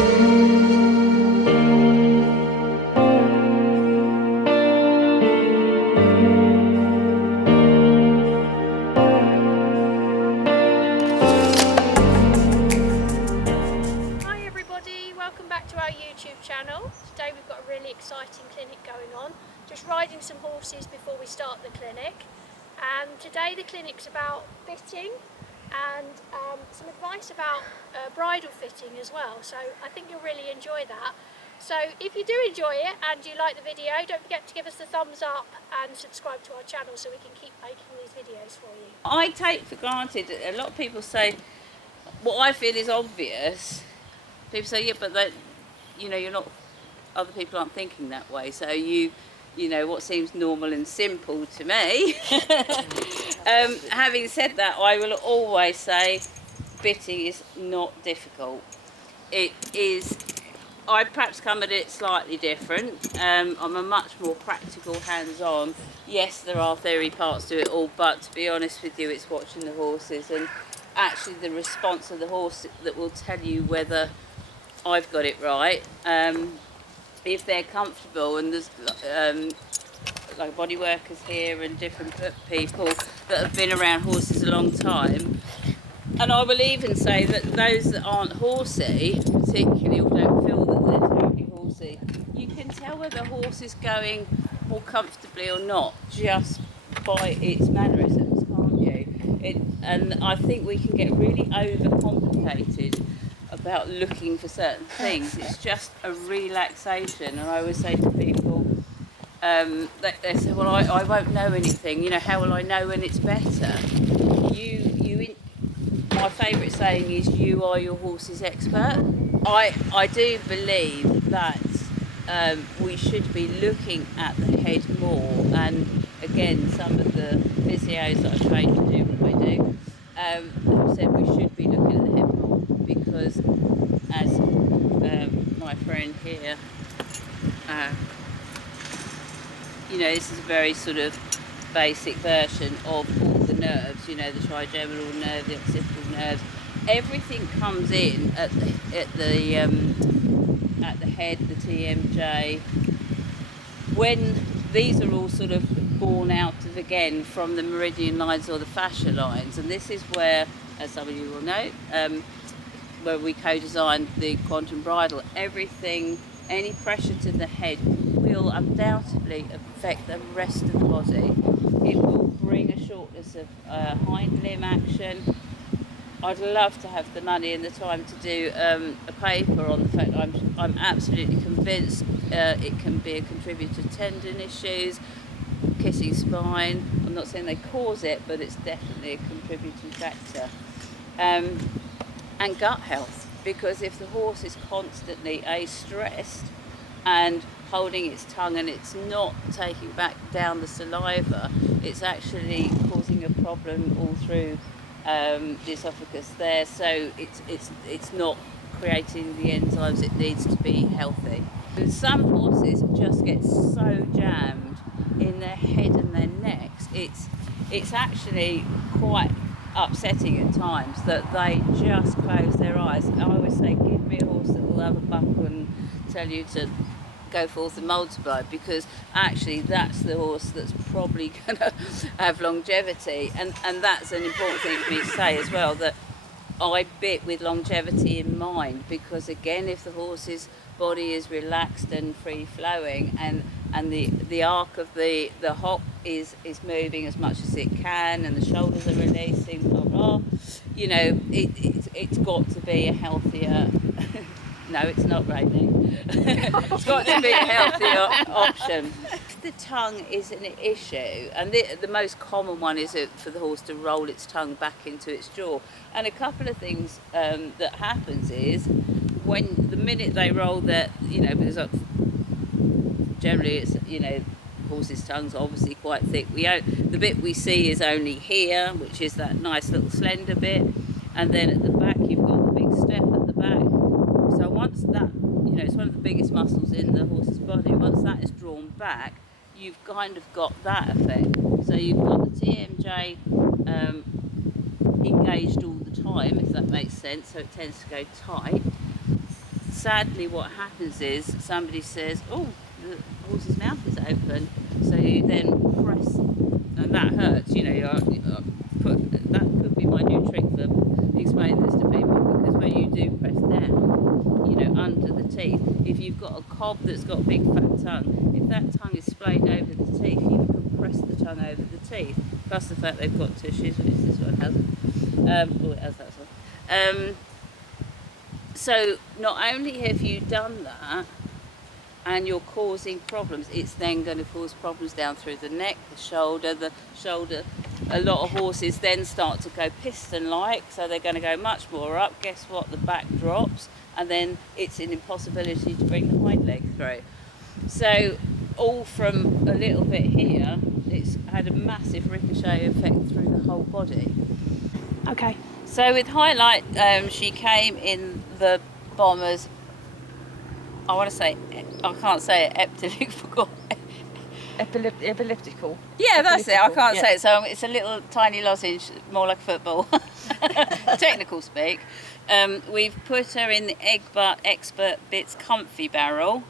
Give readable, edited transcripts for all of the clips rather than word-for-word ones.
Welcome back to our YouTube channel. Today we've got a really exciting clinic going on. Just riding some horses before we start the clinic. And today the clinic's about bitting and some advice about bridle fitting as well. So I think you'll really enjoy that. So if you do enjoy it and you like the video, don't forget to give us the thumbs up and subscribe to our channel so we can keep making these videos for you. I take for granted, a lot of people say, what I feel is obvious. People say, yeah, but that, you're not, other people aren't thinking that way. So you know, what seems normal and simple to me. Having said that, I will always say bitting is not difficult. It is, I perhaps come at it slightly different. I'm a much more practical, hands-on. Yes, there are theory parts to it all, but to be honest with you, it's watching the horses and actually the response of the horse that will tell you whether I've got it right. If they're comfortable, and there's like body workers here and different people that have been around horses a long time, and I will even say that those that aren't horsey, particularly, or don't feel that they're terribly horsey, you can tell whether a horse is going more comfortably or not just by its mannerisms, can't you? And I think we can get really overcomplicated about looking for certain things. It's just a relaxation, and I always say to people, they say, well, I won't know anything, how will I know when it's better? My favourite saying is, you are your horse's expert. I do believe that we should be looking at the head more, and again, some of the physios that I train to do what I do have said we should be looking at the head more, because as my friend here, this is a very sort of basic version of all the nerves, the trigeminal nerve, the occipital nerves, everything comes in at the head, the TMJ, when these are all sort of born out of, again, from the meridian lines or the fascia lines. And this is where, as some of you will know, where we co-designed the quantum bridle, everything, any pressure to the head will undoubtedly affect the rest of the body. It will bring a shortness of hind limb action. I'd love to have the money and the time to do a paper on the fact I'm absolutely convinced it can be a contributor to tendon issues, kissing spine. I'm not saying they cause it, but it's definitely a contributing factor. And gut health, because if the horse is constantly stressed and holding its tongue and it's not taking back down the saliva, it's actually causing a problem all through the esophagus there, so it's not creating the enzymes it needs to be healthy. And some horses just get so jammed in their head and their necks, it's actually quite upsetting at times that they just close their eyes. I always say, give me a horse that will have a buckle and tell you to go forth and multiply, because actually that's the horse that's probably going to have longevity, and that's an important thing for me to say as well, that I bit with longevity in mind, because again, if the horse's body is relaxed and free flowing and the arc of the hop is moving as much as it can, and the shoulders are releasing, blah blah, it's got to be a healthier no, it's not raining. It's got to be a healthier option. If the tongue is an issue, and the most common one is for the horse to roll its tongue back into its jaw, and a couple of things that happens is, when the minute they roll their, because generally it's, horses' tongues are obviously quite thick. The bit we see is only here, which is that nice little slender bit, and then at the back you've got the big step at the back. So once that, it's one of the biggest muscles in the horse's body, once that is drawn back, you've kind of got that effect. So you've got the TMJ engaged all the time, if that makes sense, so it tends to go tight. sadly what happens is somebody says, oh, the horse's mouth is open, so you then press, and that hurts, you know, that could be my new trick for explaining this to people, because when you do press down, you know, under the teeth, if you've got a cob that's got a big fat tongue, if that tongue is splayed over the teeth, you can press the tongue over the teeth, plus the fact they've got tushes, which this one hasn't. Oh, it has that one. So not only have you done that and you're causing problems, it's then going to cause problems down through the neck, the shoulder. A lot of horses then start to go piston-like, so they're going to go much more up. Guess what? The back drops, and then it's an impossibility to bring the hind leg through. So all from a little bit here, it's had a massive ricochet effect through the whole body. Okay. So with Highlight, she came in the Bombers, I want to say, I can't say it, Epileptical. Yeah, that's it. I can't yeah. say it. So it's a little tiny lozenge, more like football. Technical speak. We've put her in the Egg Butt Expert Bits Comfy barrel,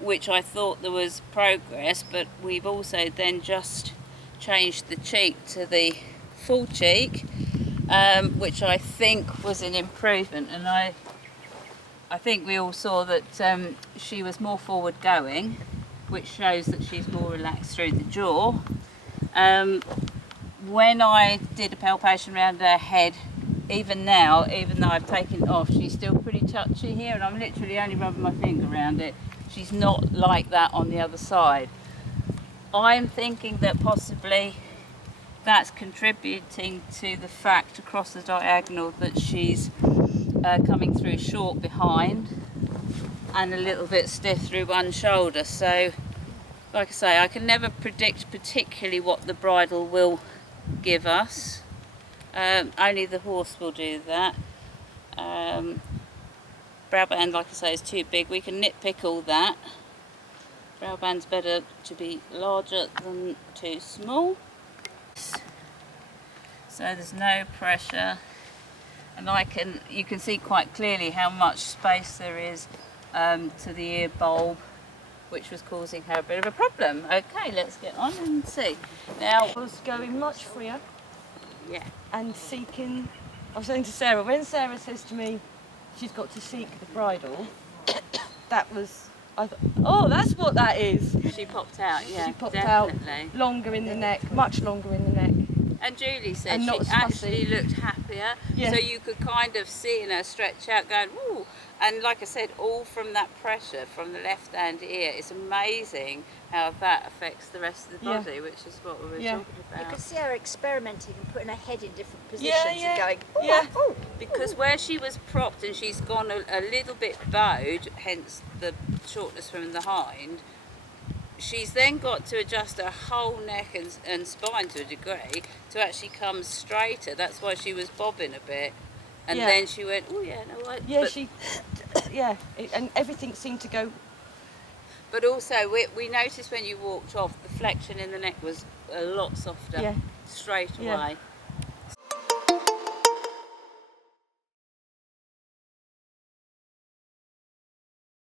which I thought there was progress, but we've also then just changed the cheek to the full cheek, which I think was an improvement, and I think we all saw that she was more forward going, which shows that she's more relaxed through the jaw. When I did a palpation around her head, even now, even though I've taken it off, she's still pretty touchy here, and I'm literally only rubbing my finger around it. She's not like that on the other side. I'm thinking that possibly that's contributing to the fact across the diagonal that she's coming through short behind and a little bit stiff through one shoulder. So like I say, I can never predict particularly what the bridle will give us. Only the horse will do that. Brow band, like I say, is too big. We can nitpick all that. Brow band's better to be larger than too small. So there's no pressure, and you can see quite clearly how much space there is to the ear bulb, which was causing her a bit of a problem. Okay, let's get on and see. Now, I was going much freer yeah, and seeking. I was saying to Sarah, when Sarah says to me she's got to seek the bridle, that was, I thought, oh, that's what that is. she popped out. Yeah, She popped definitely. out longer in the neck, much longer in the neck. And Julie said And she not as actually fussy. looked happier, Yeah. so you could kind of see in her stretch out going, ooh. And like I said, all from that pressure from the left hand ear. It's amazing how that affects the rest of the Yeah. body, which is what we were Yeah. talking You about. could see her experimenting and putting her head in different positions Yeah, and going, oh, yeah. oh. Because where she was propped and she's gone a little bit bowed, hence the shortness from the hind, she's then got to adjust her whole neck and spine to a degree to actually come straighter. That's why she was bobbing a bit. And Yeah. then she went, oh yeah, no, I... Yeah, but, and everything seemed to go. But also, we noticed when you walked off, the flexion in the neck was a lot softer Yeah. straight Yeah. away.